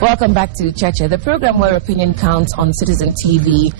Welcome back to Cheche, the program where opinion counts on Citizen TV.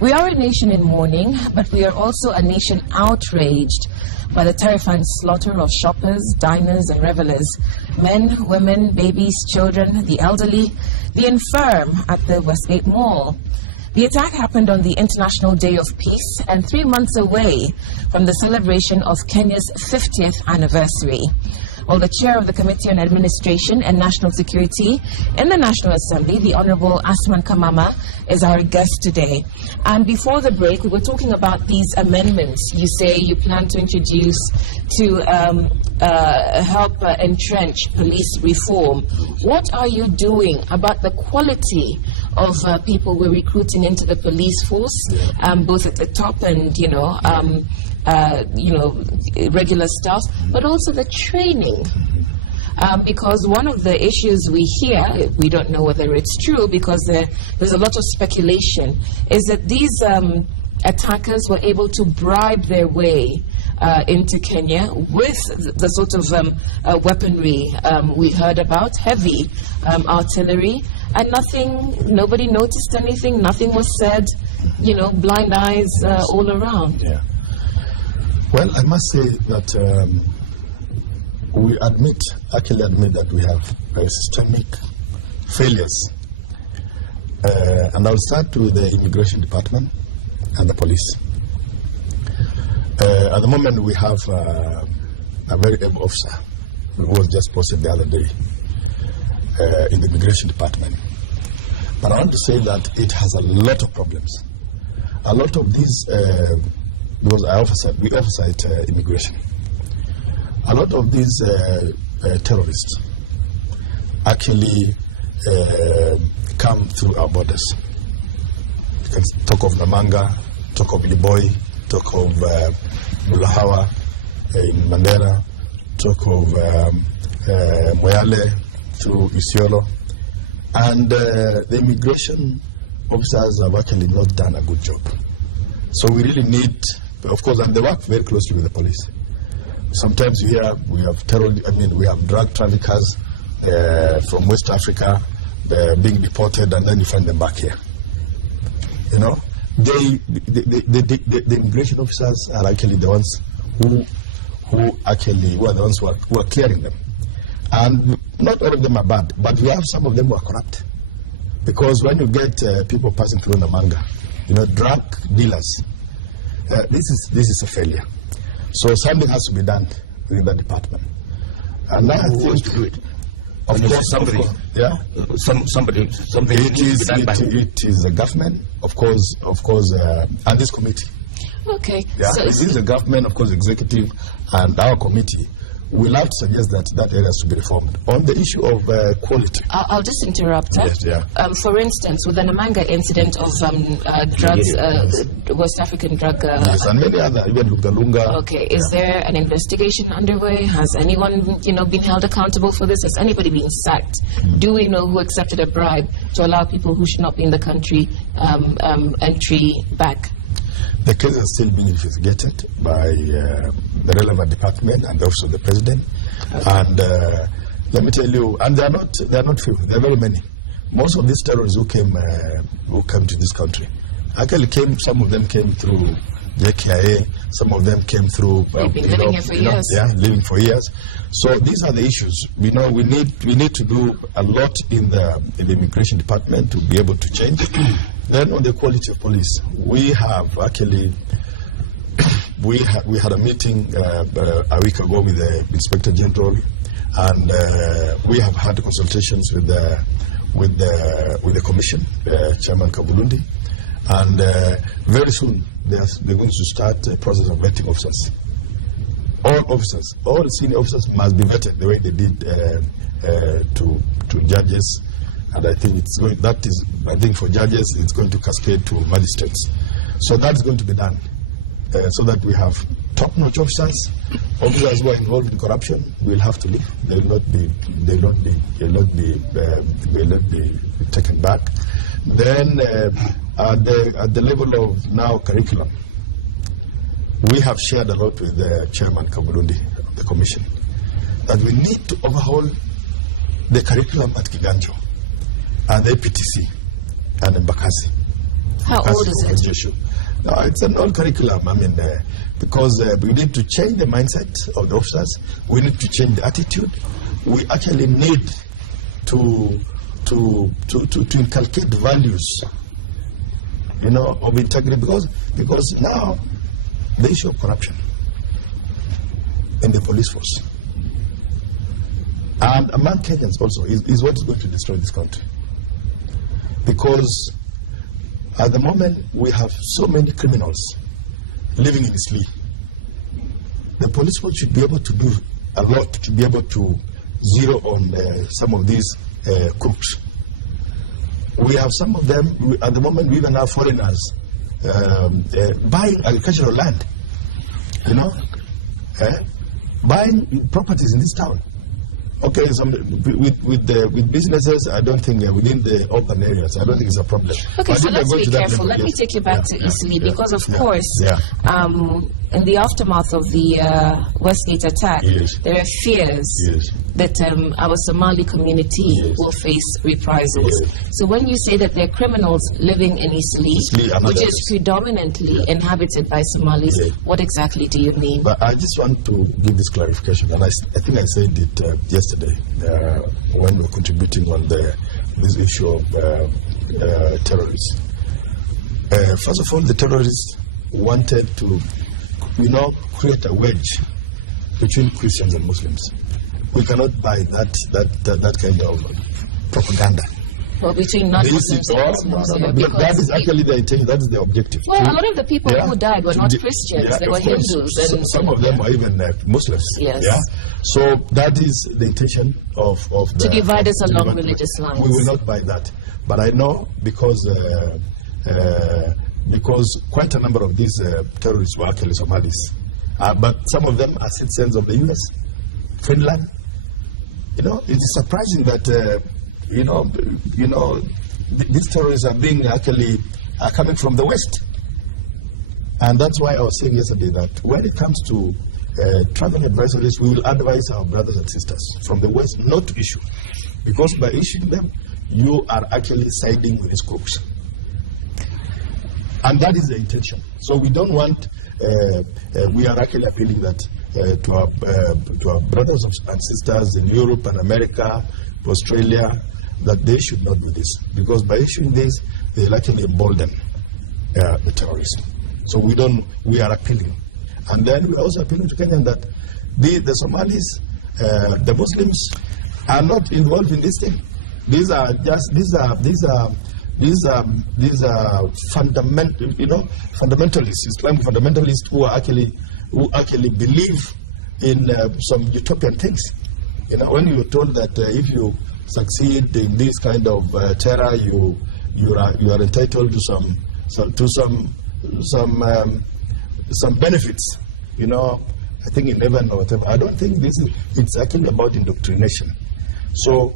We are a nation in mourning, but we are also a nation outraged by the terrifying slaughter of shoppers, diners, and revelers. Men, women, babies, children, the elderly, the infirm at the Westgate Mall. The attack happened on the International Day of Peace and 3 months away from the celebration of Kenya's 50th anniversary. Well, the chair of the Committee on Administration and National Security in the National Assembly, the Honorable Asman Kamama, is our guest today. And before the break, we were talking about these amendments you say you plan to introduce to help entrench police reform. What are you doing about the quality of people we're recruiting into the police force, both at the top and, regular staff, but also the training? Because one of the issues we hear, we don't know whether it's true because there's a lot of speculation, is that these attackers were able to bribe their way into Kenya with the sort of weaponry we heard about, heavy artillery, and nobody noticed anything, nothing was said, blind eyes all around. Yeah. Well, I must say that we actually admit that we have systemic failures. And I'll start with the Immigration Department and the police. At the moment, we have a very able officer who was just posted the other day in the Immigration Department. But I want to say that it has a lot of problems. A lot of these, because we oversight immigration. A lot of these terrorists actually come through our borders. You can talk of Namanga, talk of Liboi, talk of Bulahawa in Mandera, talk of Moyale through Isiolo. And the immigration officers have actually not done a good job. So we really need, of course, and they work very closely with the police. Sometimes we have drug traffickers from West Africa being deported, and then you find them back here. The immigration officers are actually the ones who are the ones who are clearing them. And not all of them are bad, but we have some of them who are corrupt. Because when you get people passing through Namanga, drug dealers, this is a failure. So something has to be done in that department. And I think to do it. Of course, somebody. Yeah. Somebody. It is the government, of course, and this committee. Okay. Yeah. So this is the government, of course, executive, and our committee. We'll have to suggest that area has to be reformed. On the issue of quality. I'll just interrupt. Yes, yeah. For instance, with the Namanga incident of drugs, West African drug... yes, and many other, even Lunga. Okay, is there an investigation underway? Has anyone, been held accountable for this? Has anybody been sacked? Do we know who accepted a bribe to allow people who should not be in the country entry back? The case is still being investigated by the relevant department and the Office of the President. And let me tell you, and they are not few, there are very many. Most of these terrorists who came to this country, actually some of them came through JKIA, some of them came through... They've been living here for years. Yeah, living for years. So these are the issues. We need to do a lot in the Immigration Department to be able to change. Then on the quality of police, we have actually, we had a meeting a week ago with the Inspector General, and we have had consultations with the Commission, Chairman Kabulundi, and very soon they're going to start a process of vetting officers. All senior officers must be vetted the way they did to judges. And I think for judges, it's going to cascade to magistrates. So that's going to be done, so that we have top-notch officers. Officers who are involved in corruption will have to leave. They will not be taken back. Then at the level of now curriculum, we have shared a lot with the Chairman Kabulundi of the Commission that we need to overhaul the curriculum at Kiganjo. and APTC and Mbakasi. How old is it? Joshua. No, it's an old curriculum. I mean, because we need to change the mindset of the officers. We need to change the attitude. We actually need to inculcate values, of integrity, because now the issue of corruption in the police force and among Kenyans also is what is going to destroy this country. Because at the moment we have so many criminals living in Isli. The police force should be able to do a lot to be able to zero on some of these crooks. We have some of them, at the moment we even have foreigners buying agricultural land, buying properties in this town. Okay, with businesses, I don't think within the urban areas, I don't think it's a problem. Okay, so let's be careful. Let me take you back to Isli, because of course, in the aftermath of the Westgate attack, there are fears that our Somali community will face reprisals. So when you say that there are criminals living in Isli, which is predominantly inhabited by Somalis, what exactly do you mean? But I just want to give this clarification, and I think I said it yesterday when we were contributing on this issue of terrorists. First of all, the terrorists wanted to create a wedge between Christians and Muslims. We cannot buy that kind of propaganda. Well, between non-Muslims and Muslims. That is actually the intention, that is the objective. Well, a lot of the people who died were not Christians, they were Hindus. And some of them are even Muslims. Yes. Yeah? So that is the intention of to divide us along religious lines. We will not buy that. But I know because quite a number of these terrorists were actually Somalis. But some of them are citizens of the US, Finland. It is surprising that these terrorists are being are coming from the West. And that's why I was saying yesterday that when it comes to travel advisories, we will advise our brothers and sisters from the West not to issue. Because by issuing them, you are actually siding with these groups. And that is the intention. So we don't want, we are actually appealing that to our brothers and sisters in Europe and America, Australia, that they should not do this. Because by issuing this, they actually embolden the terrorists. So we are appealing. And then we're also appealing to Kenya that the Somalis, the Muslims, are not involved in this thing. These are fundamentalists, Islamic fundamentalists who actually believe in some utopian things. When you are told that if you succeed in this kind of terror, you are entitled to some benefits. I think in heaven or whatever. I don't think it's actually about indoctrination. So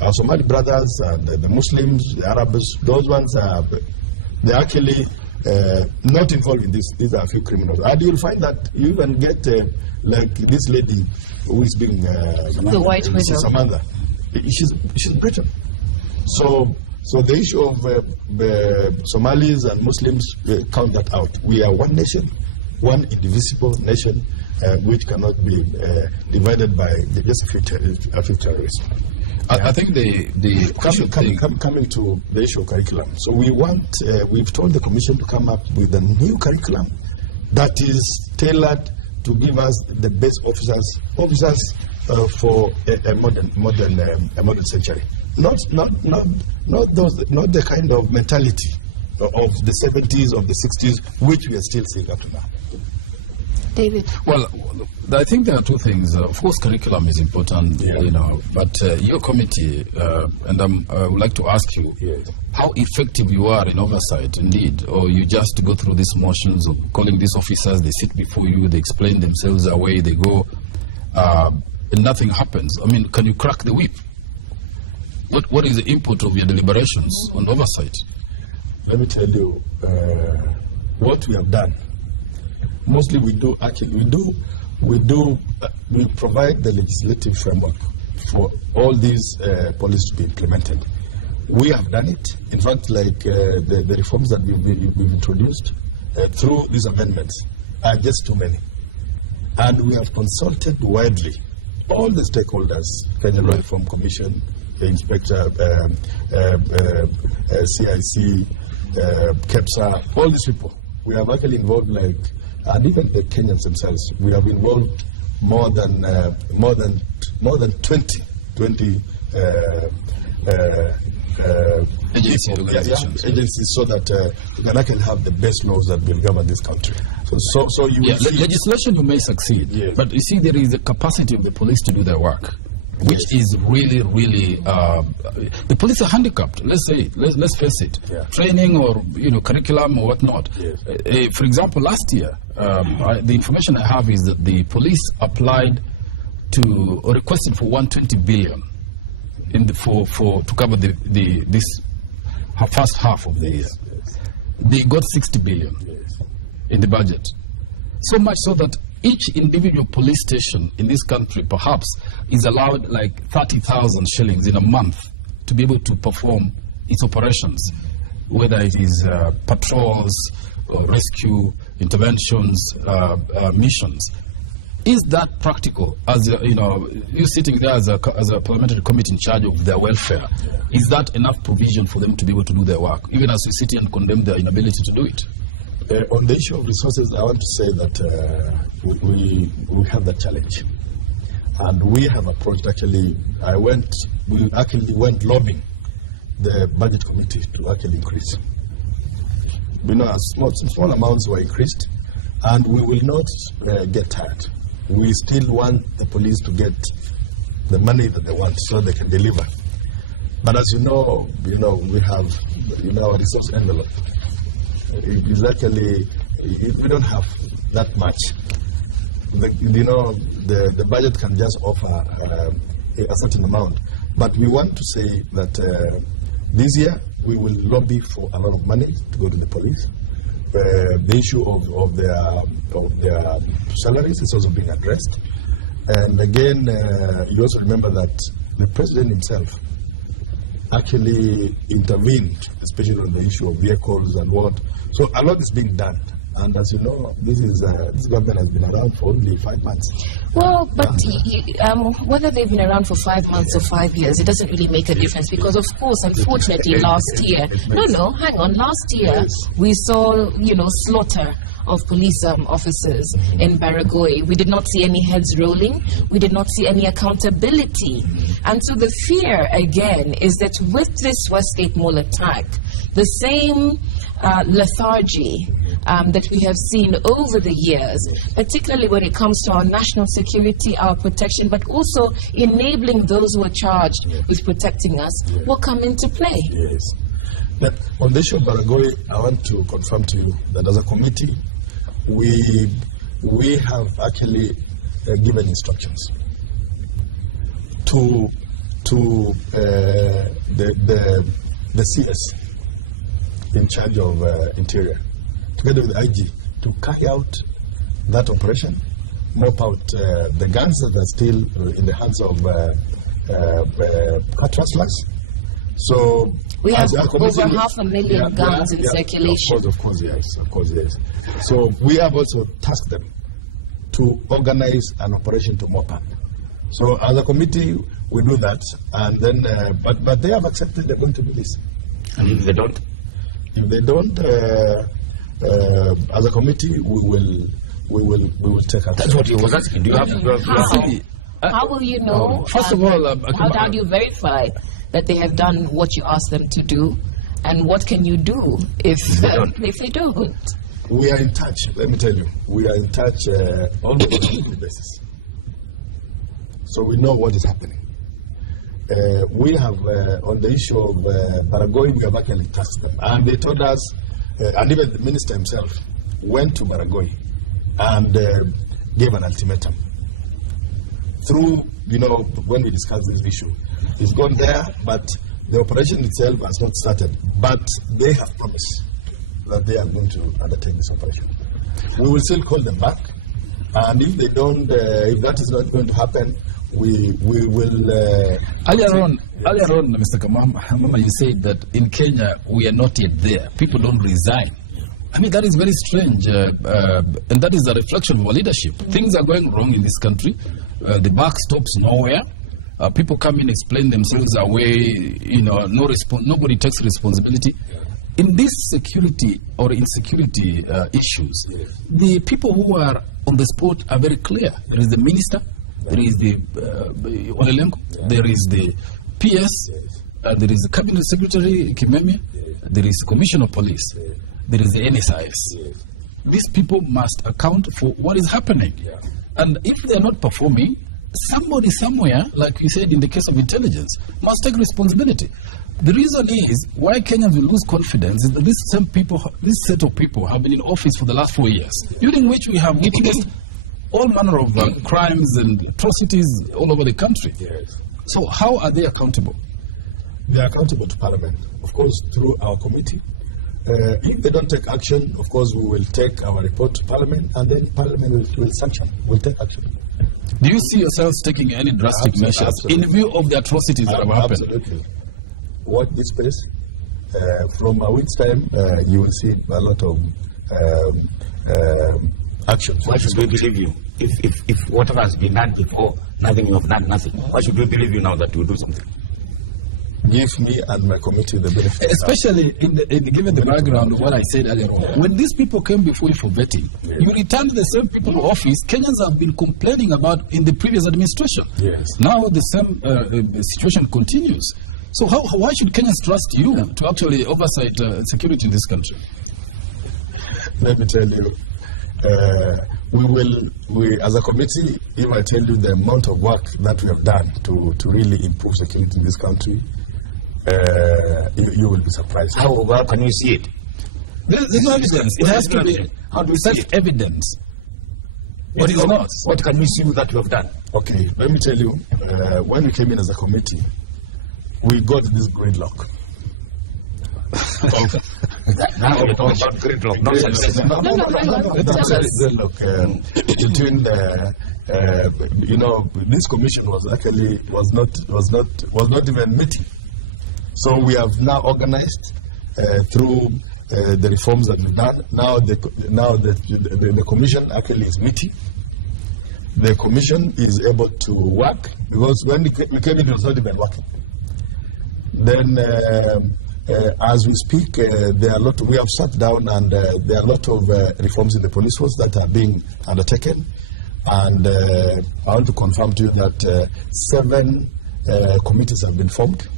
our Somali brothers and the Muslims, the Arabs, those ones they're actually not involved in this. These are a few criminals. And you'll find that you even get like this lady who is being the white widow, Samantha. She's Britain. So the issue of Somalis and Muslims, count that out. We are one nation, one indivisible nation, which cannot be divided by just a few terrorists. I think coming to the issue of curriculum. So we've told the Commission to come up with a new curriculum that is tailored to give us the best officers for a modern century. Not the kind of mentality of the 70s, of the 60s, which we are still seeing up to now. David? Well, I think there are two things. Of course, curriculum is important, but your committee, and I would like to ask you how effective you are in oversight, indeed, or you just go through these motions of calling these officers, they sit before you, they explain themselves, away they go, and nothing happens. I mean, can you crack the whip? What is the input of your deliberations on oversight? Let me tell you what we have done. Mostly we provide the legislative framework for all these policies to be implemented. We have done it. In fact, like the reforms that we've introduced through these amendments are just too many. And we have consulted widely all the stakeholders, Kenya Law Reform Commission, the Inspector, CIC, KEPSA, all these people. We have actually involved, like, and even the Kenyans themselves. We have involved more than 20 agencies, so that I can have the best laws that will govern this country. So you will see legislation, you may succeed, but you see there is a capacity of the police to do their work, which is really, the police are handicapped. Let's face it. Training or curriculum or whatnot. For example, last year, the information I have is that the police applied to or requested for 120 billion to cover this first half of the year. They got 60 billion in the budget. So much so that each individual police station in this country perhaps is allowed like 30,000 shillings in a month to be able to perform its operations, whether it is patrols, rescue, interventions, missions. Is that practical? As you sitting there as a parliamentary committee in charge of their welfare, is that enough provision for them to be able to do their work, even as we sit here and condemn their inability to do it? On the issue of resources, I want to say that we have that challenge, and we have approached. We actually went lobbying the budget committee to actually increase. Small amounts were increased, and we will not get tired. We still want the police to get the money that they want so they can deliver. But as you know, we have our resource envelope. It is actually, we don't have that much. The budget can just offer a certain amount. But we want to say that this year we will lobby for a lot of money to go to the police. The issue of their salaries is also being addressed. And again, you also remember that the president himself actually intervened, especially on the issue of vehicles and what. So a lot is being done. And as you know, this government has been around for only 5 months. Well, but whether they've been around for 5 months or 5 years, it doesn't really make a difference because, of course, unfortunately, last year, last year we saw, slaughter of police officers in Baragoi. We did not see any heads rolling. We did not see any accountability. And so the fear, again, is that with this Westgate Mall attack, the same lethargy that we have seen over the years, particularly when it comes to our national security, our protection, but also enabling those who are charged with protecting us, will come into play. Yes. But on the issue of Baragoi, I want to confirm to you that as a committee, we have actually given instructions to the CS in charge of Interior, together with the IG, to carry out that operation, mop out the guns that are still in the hands of car rustlers. So we have over 500,000 guns in circulation. Of course, yes. So we have also tasked them to organize an operation to mop up. So as a committee, we do that, and then, but they have accepted they're going to do this. And if they don't? If they don't, as a committee, we will take action. That's what you was asking. Do you have how will you know? First of all, how do you verify that they have done what you asked them to do, and what can you do if they don't? We are in touch. Let me tell you, we are in touch on a daily basis, so we know what is happening. We have, on the issue of Baragoi, we have actually tasked them. And they told us, and even the minister himself went to Baragoi and gave an ultimatum. Through, when we discussed this issue, he's gone there, but the operation itself has not started. But they have promised that they are going to undertake this operation. We will still call them back. And if they don't, if that is not going to happen, we will... Earlier on, Mr. Kamama, you said that in Kenya, we are not yet there. People don't resign. I mean, that is very strange, and that is a reflection of our leadership. Things are going wrong in this country. The buck stops nowhere. People come in, explain themselves away. Nobody takes responsibility. In this security or insecurity issues, the people who are on the spot are very clear. There is the minister, there is the Olelenko, there is the PS, there is the cabinet secretary Kimeme, there is the commissioner of police, there is the NSIS. These people must account for what is happening. And if they are not performing, somebody somewhere, like we said in the case of intelligence, must take responsibility. The reason is why Kenyans will lose confidence is that this set of people have been in office for the last 4 years, during which we have witnessed all manner of crimes and atrocities all over the country. Yes. So how are they accountable? They are accountable to Parliament, of course, through our committee. If they don't take action, of course, we will take our report to Parliament, and then Parliament will sanction, will take action. Do you see yourselves taking any drastic measures in view of the atrocities that have happened? Absolutely. Watch this space. From a week's time, you will see a lot of action. Why should we believe you? If whatever has been done before, nothing, you have done nothing. Why should we believe you now that you will do something? Give me and my committee the benefit. Especially given the background of what I said earlier. When these people came before you for vetting, you returned the same people to office Kenyans have been complaining about in the previous administration. Yes. Now the same situation continues. So why should Kenyans trust you to actually oversight security in this country? Let me tell you, we as a committee, if I tell you the amount of work that we have done to really improve security in this country, you will be surprised. How well can you see it? There's no evidence. It has to be. How do we see evidence? But it's not. What can you see that you have done? Okay, let me tell you, when we came in as a committee, we got this gridlock. Now we're talking about gridlock, not between this commission was not even meeting. So we have now organized through the reforms that we've done. Now the commission actually is meeting. The commission is able to work because when we came in, it was not even working. Then, as we speak, there are we have sat down and there are a lot of reforms in the police force that are being undertaken. And I want to confirm to you that 7 committees have been formed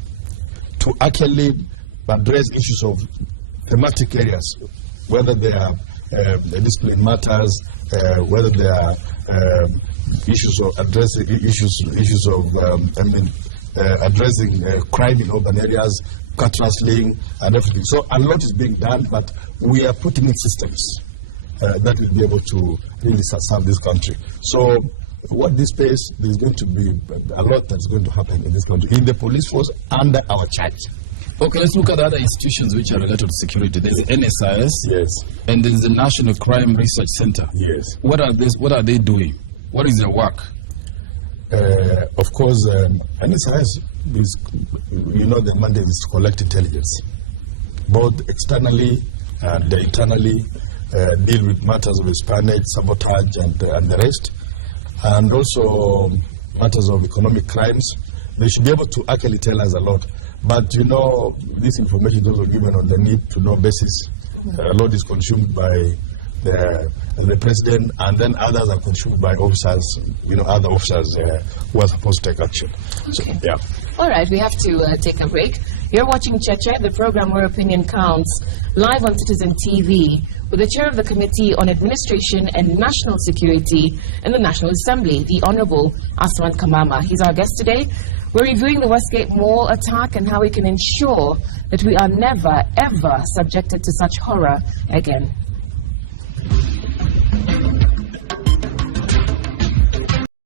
to actually address issues of thematic areas, whether they are discipline matters, whether they are issues of addressing issues of addressing crime in urban areas, cut rustling, and everything. So a lot is being done, but we are putting in systems that will be able to really serve this country. So what this space, there's going to be a lot that's going to happen in this country, in the police force, under our charge. Okay, let's look at other institutions which are related to security. There's the NSIS, yes, and there's the National Crime Research Center. Yes. What are they doing? What is their work? Of course, NSIS is, the mandate is to collect intelligence, both externally and internally, deal with matters of espionage, sabotage, and the rest, and also matters of economic crimes. They should be able to actually tell us a lot. But this information is also given on the need-to-know basis. A lot is consumed by the president, and then others are consumed by officers, other officers who are supposed to take action. So, yeah. All right, we have to take a break. You're watching Cheche, the program where opinion counts, live on Citizen TV, with the chair of the Committee on Administration and National Security in the National Assembly, the Honorable Asman Kamama. He's our guest today. We're reviewing the Westgate Mall attack and how we can ensure that we are never, ever subjected to such horror again.